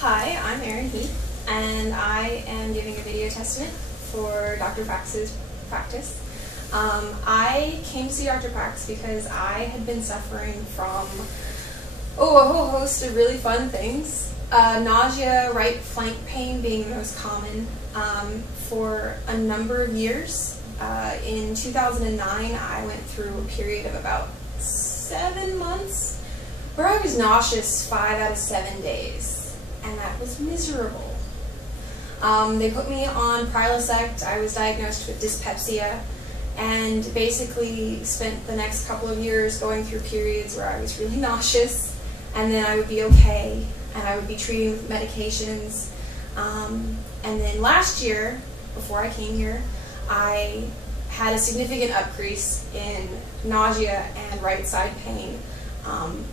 Hi, I'm Erin Heath, and I am giving a video testament for Dr. Prax's practice. I came to see Dr. Prax because I had been suffering from a whole host of really fun things. Nausea, right flank pain being the most common for a number of years. In 2009, I went through a period of about 7 months where I was nauseous 5 out of 7 days. And that was miserable. They put me on Prilosec. I was diagnosed with dyspepsia and basically spent the next couple of years going through periods where I was really nauseous, and then I would be okay, and I would be treating with medications. And then last year, before I came here, I had a significant increase in nausea and right side pain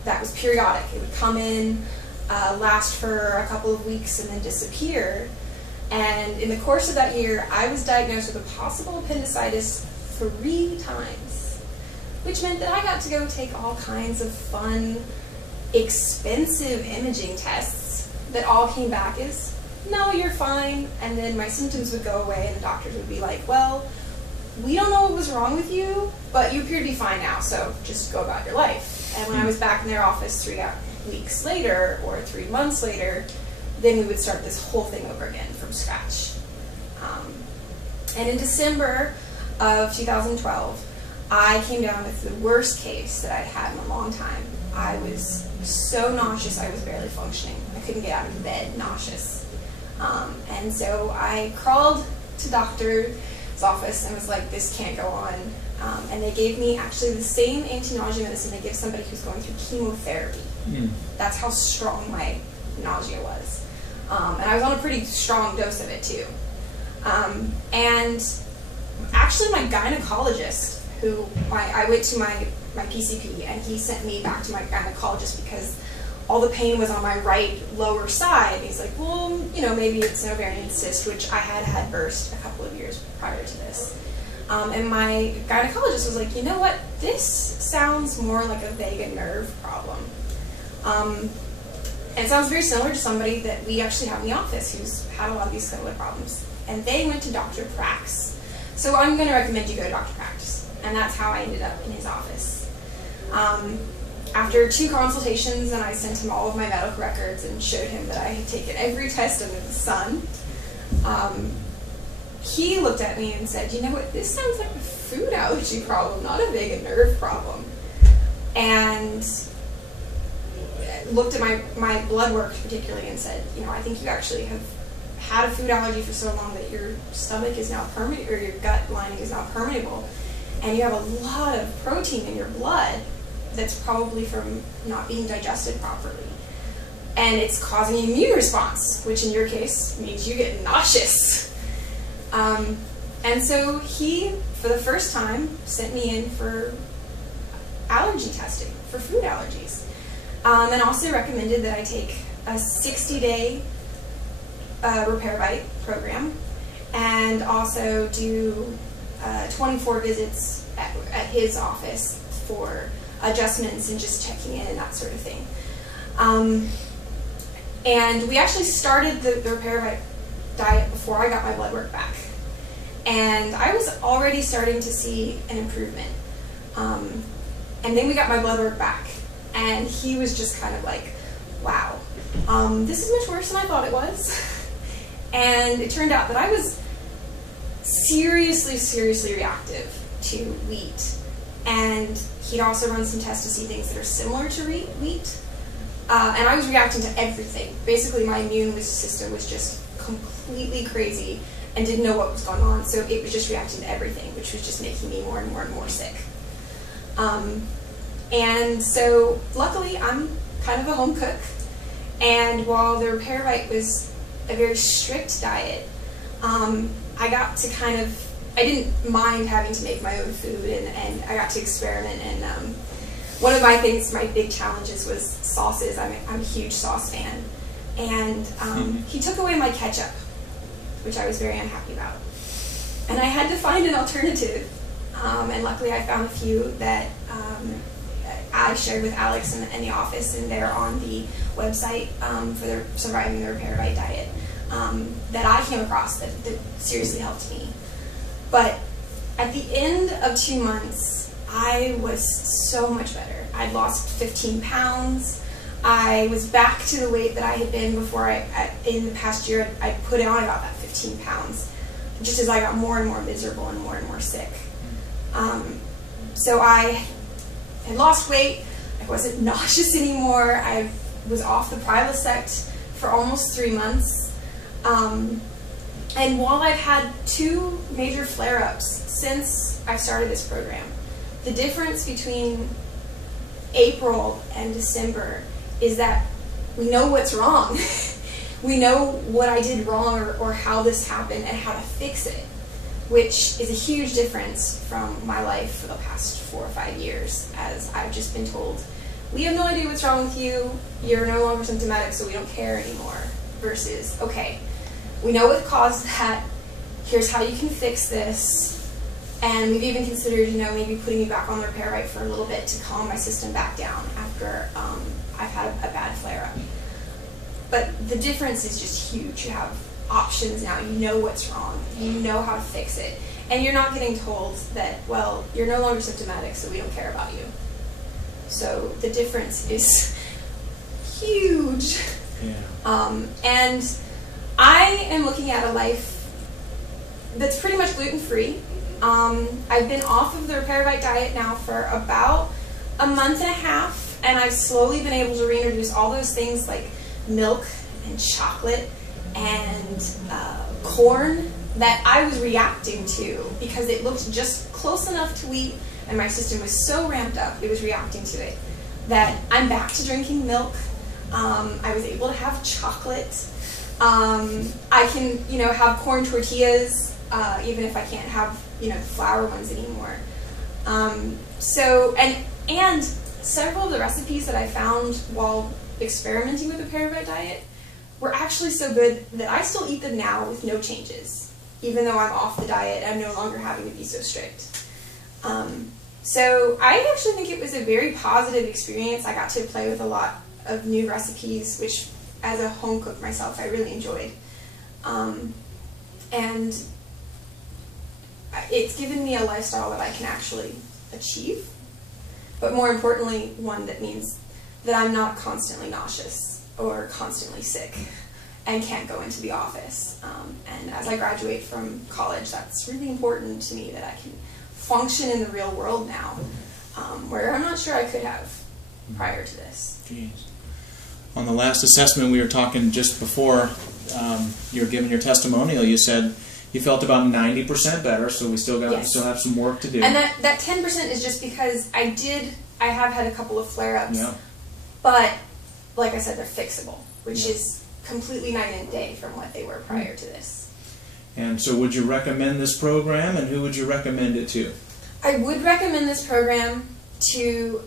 that was periodic. It would come in, last for a couple of weeks, and then disappear. And in the course of that year, I was diagnosed with a possible appendicitis 3 times, which meant that I got to go take all kinds of fun, expensive imaging tests that all came back as, no, you're fine. And then my symptoms would go away, and the doctors would be like, well, we don't know what was wrong with you, but you appear to be fine now, so just go about your life. And when I was back in their office 3 weeks later, or 3 months later, then we would start this whole thing over again from scratch. And in December of 2012, I came down with the worst case that I'd had in a long time. I was so nauseous I was barely functioning. I couldn't get out of bed, nauseous. And so I crawled to doctor's office and was like, this can't go on. And they gave me actually the same anti-nausea medicine they give somebody who's going through chemotherapy. That's how strong my nausea was. And I was on a pretty strong dose of it too. And actually my gynecologist, who I went to my PCP, and he sent me back to my gynecologist because all the pain was on my right lower side. He's like, well, you know, maybe it's an ovarian cyst, which I had burst a couple of years prior to this. And my gynecologist was like, you know what, this sounds more like a vagus nerve problem. And it sounds very similar to somebody that we actually have in the office who's had a lot of these similar problems. And they went to Dr. Prax. So I'm going to recommend you go to Dr. Prax. And that's how I ended up in his office. After 2 consultations, and I sent him all of my medical records and showed him that I had taken every test under the sun, he looked at me and said, you know what, this sounds like a food allergy problem, not a vagus nerve problem. And looked at my blood work particularly and said, you know, I think you actually have had a food allergy for so long that your stomach is now permeable, or your gut lining is now permeable, and you have a lot of protein in your blood that's probably from not being digested properly. And it's causing an immune response, which in your case means you get nauseous. And so he, for the first time, sent me in for allergy testing for food allergies. And also recommended that I take a 60-day Repairvite program, and also do 24 visits at his office for adjustments and just checking in and that sort of thing. And we actually started the Repairvite diet before I got my blood work back. And I was already starting to see an improvement. And then we got my blood work back, and he was just kind of like, wow, this is much worse than I thought it was. And it turned out that I was seriously reactive to wheat. And he'd also run some tests to see things that are similar to wheat. And I was reacting to everything. Basically, my immune system was just completely crazy and didn't know what was going on. So it was just reacting to everything, which was just making me more and more sick. And so luckily, I'm kind of a home cook. And while the Repairvite was a very strict diet, I got to I didn't mind having to make my own food, and I got to experiment. And one of my big challenges was sauces. I'm a huge sauce fan. And he took away my ketchup, which I was very unhappy about. And I had to find an alternative. And luckily I found a few that I shared with Alex in the office, and they're on the website for the Surviving the Repairvite diet, that I came across that seriously helped me. But at the end of 2 months, I was so much better. I'd lost 15 pounds. I was back to the weight that I had been before. In the past year, I put on about that 15 pounds, just as I got more and more miserable and more sick. So I had lost weight. I wasn't nauseous anymore. I was off the Prilosec for almost 3 months. And while I've had 2 major flare-ups since I started this program, the difference between April and December is that we know what's wrong. We know what I did wrong or how this happened and how to fix it, which is a huge difference from my life for the past 4 or 5 years, as I've just been told, we have no idea what's wrong with you, you're no longer symptomatic, so we don't care anymore, versus, okay, we know what caused that, here's how you can fix this, and we've even considered, maybe putting me back on the Repairvite for a little bit to calm my system back down after I've had a bad flare-up. But the difference is just huge. You have options now. You know what's wrong. You know how to fix it. And you're not getting told that, well, you're no longer symptomatic, so we don't care about you. So the difference is huge. Yeah. And I am looking at a life that's pretty much gluten-free. I've been off of the Repairvite diet now for about a month and a half, and I've slowly been able to reintroduce all those things like milk and chocolate and corn that I was reacting to because it looked just close enough to wheat, and my system was so ramped up, it was reacting to it, that I'm back to drinking milk. I was able to have chocolate. I can, have corn tortillas, even if I can't have, the flour ones anymore. And several of the recipes that I found while experimenting with the Repairvite diet were actually so good that I still eat them now with no changes, even though I'm off the diet and I'm no longer having to be so strict. So I actually think it was a very positive experience. I got to play with a lot of new recipes, which as a home cook myself, I really enjoyed. And it's given me a lifestyle that I can actually achieve, but more importantly, one that means that I'm not constantly nauseous or constantly sick and can't go into the office. And as I graduate from college, that's really important to me, that I can function in the real world now, where I'm not sure I could have prior to this. Jeez. On the last assessment, we were talking just before you were giving your testimonial, you said you felt about 90% better, so we still have some work to do. And that 10% is just because I have had a couple of flare-ups, yeah. But like I said, they're fixable, which is completely night and day from what they were prior to this. And so would you recommend this program, and who would you recommend it to? I would recommend this program to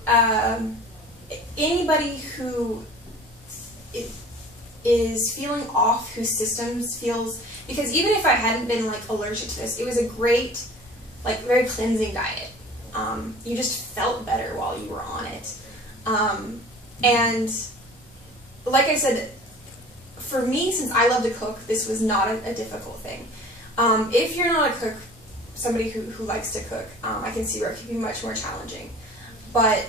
anybody who is feeling off, whose systems feels, because even if I hadn't been allergic to this, it was a great, very cleansing diet. You just felt better while you were on it. And like I said, for me, since I love to cook, this was not a difficult thing. If you're not a cook, somebody who likes to cook, I can see where it could be much more challenging. But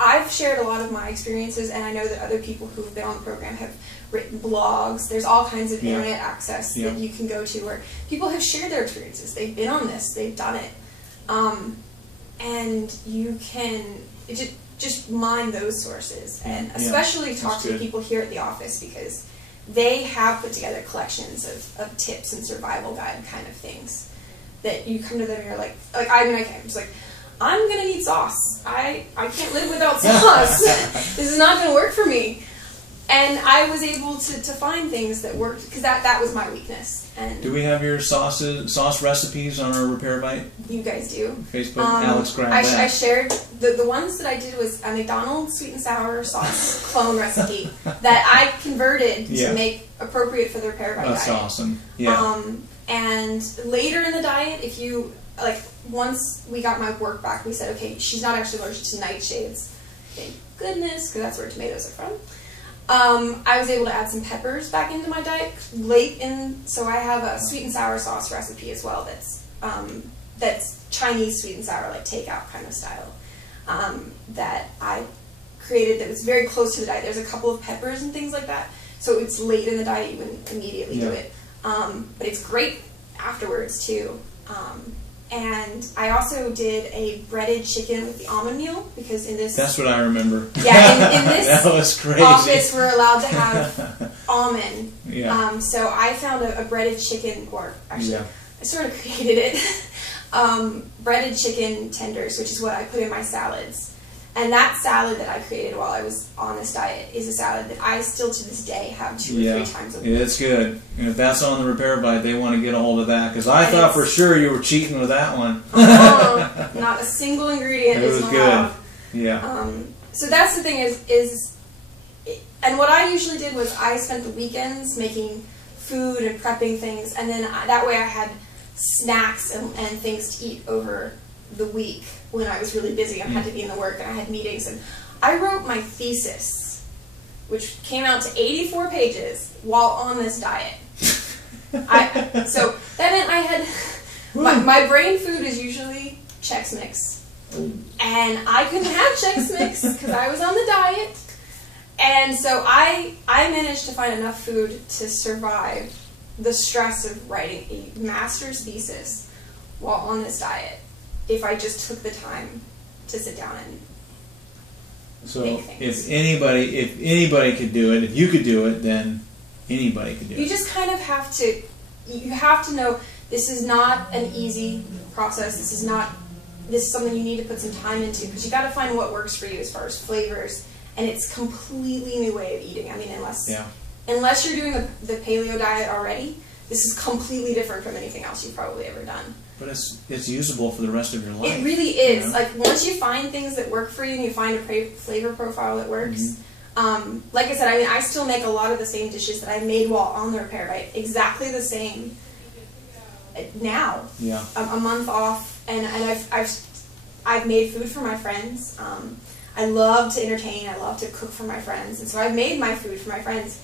I've shared a lot of my experiences, and I know that other people who have been on the program have written blogs. There's all kinds of internet access that you can go to where people have shared their experiences. They've been on this, they've done it. And you can just mine those sources, and especially talk to the people here at the office, because they have put together collections of tips and survival guide kind of things that you come to them and you're I'm just like, I'm going to need sauce. I can't live without sauce. This is not going to work for me. And I was able to find things that worked, because that was my weakness. And do we have your sauce recipes on our Repairvite? You guys do. Facebook, Alex grabbed that. I shared, the ones that I did was a McDonald's sweet and sour sauce clone recipe that I converted to make appropriate for the Repairvite diet. That's awesome. Yeah. And later in the diet, if you like, once we got my work back, we said, okay, she's not actually allergic to nightshades. Thank goodness, because that's where tomatoes are from. I was able to add some peppers back into my diet late in, so I have a sweet and sour sauce recipe as well that's Chinese sweet and sour, like takeout kind of style, that I created that was very close to the diet. There's a couple of peppers and things like that, so it's late in the diet, you wouldn't immediately do it. But it's great afterwards too. And I also did a breaded chicken with the almond meal, because in this... That's what I remember. Yeah, in this that was crazy. office we're allowed to have almond. Yeah. So I found a breaded chicken, or actually Yeah. I sort of created it, breaded chicken tenders, which is what I put in my salads. And that salad that I created while I was on this diet is a salad that I still to this day have 2 or 3 times a week. Yeah, it's good. And if that's on the Repairvite, they want to get a hold of that, because I thought for sure you were cheating with that one. Not a single ingredient is good. allowed. Yeah. So that's the thing and what I usually did was I spent the weekends making food and prepping things, and then that way I had snacks and things to eat over the week when I was really busy and had to be in the work and I had meetings. And I wrote my thesis, which came out to 84 pages while on this diet. So that meant I had my brain food is usually Chex Mix, and I couldn't have Chex Mix because I was on the diet. And so I managed to find enough food to survive the stress of writing a master's thesis while on this diet, if I just took the time to sit down and make things. If anybody could do it, if you could do it, then anybody could do it. You just kind of have to know this is not an easy process. This is something you need to put some time into, because you got to find what works for you as far as flavors, and it's a completely new way of eating. I mean, unless you're doing the paleo diet already, this is completely different from anything else you've probably ever done. But it's usable for the rest of your life. It really is. You know? Like, once you find things that work for you and you find a flavor profile that works. Like I said, I mean, I still make a lot of the same dishes that I made while on the Repairvite, exactly the same now. Yeah. A month off, and I've made food for my friends. I love to entertain. I love to cook for my friends, and so I've made my food for my friends.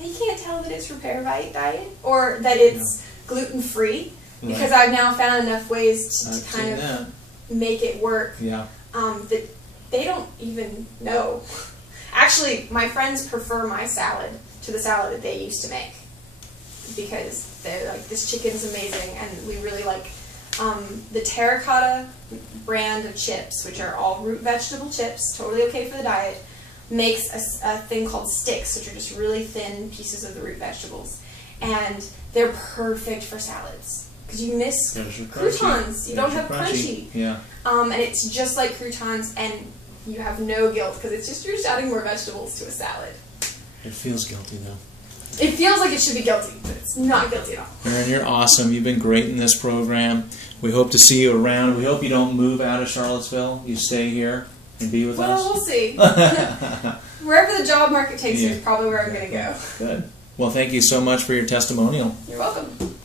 They can't tell that it's Repairvite diet or that it's gluten free. Because I've now found enough ways to kind of make it work that they don't even know. Actually, my friends prefer my salad to the salad that they used to make, because they're like, this chicken's amazing, and we really like the Terracotta brand of chips, which are all root vegetable chips, totally okay for the diet, makes a thing called sticks, which are just really thin pieces of the root vegetables, and they're perfect for salads. Because you miss croutons. You don't have crunchy. Yeah. And it's just like croutons, and you have no guilt, because it's just you're just adding more vegetables to a salad. It feels guilty, though. It feels like it should be guilty, but it's not guilty at all. Erin, you're awesome. You've been great in this program. We hope to see you around. We hope you don't move out of Charlottesville. You stay here and be with us. Well, we'll see. Wherever the job market takes you is probably where I'm going to go. Good. Well, thank you so much for your testimonial. You're welcome.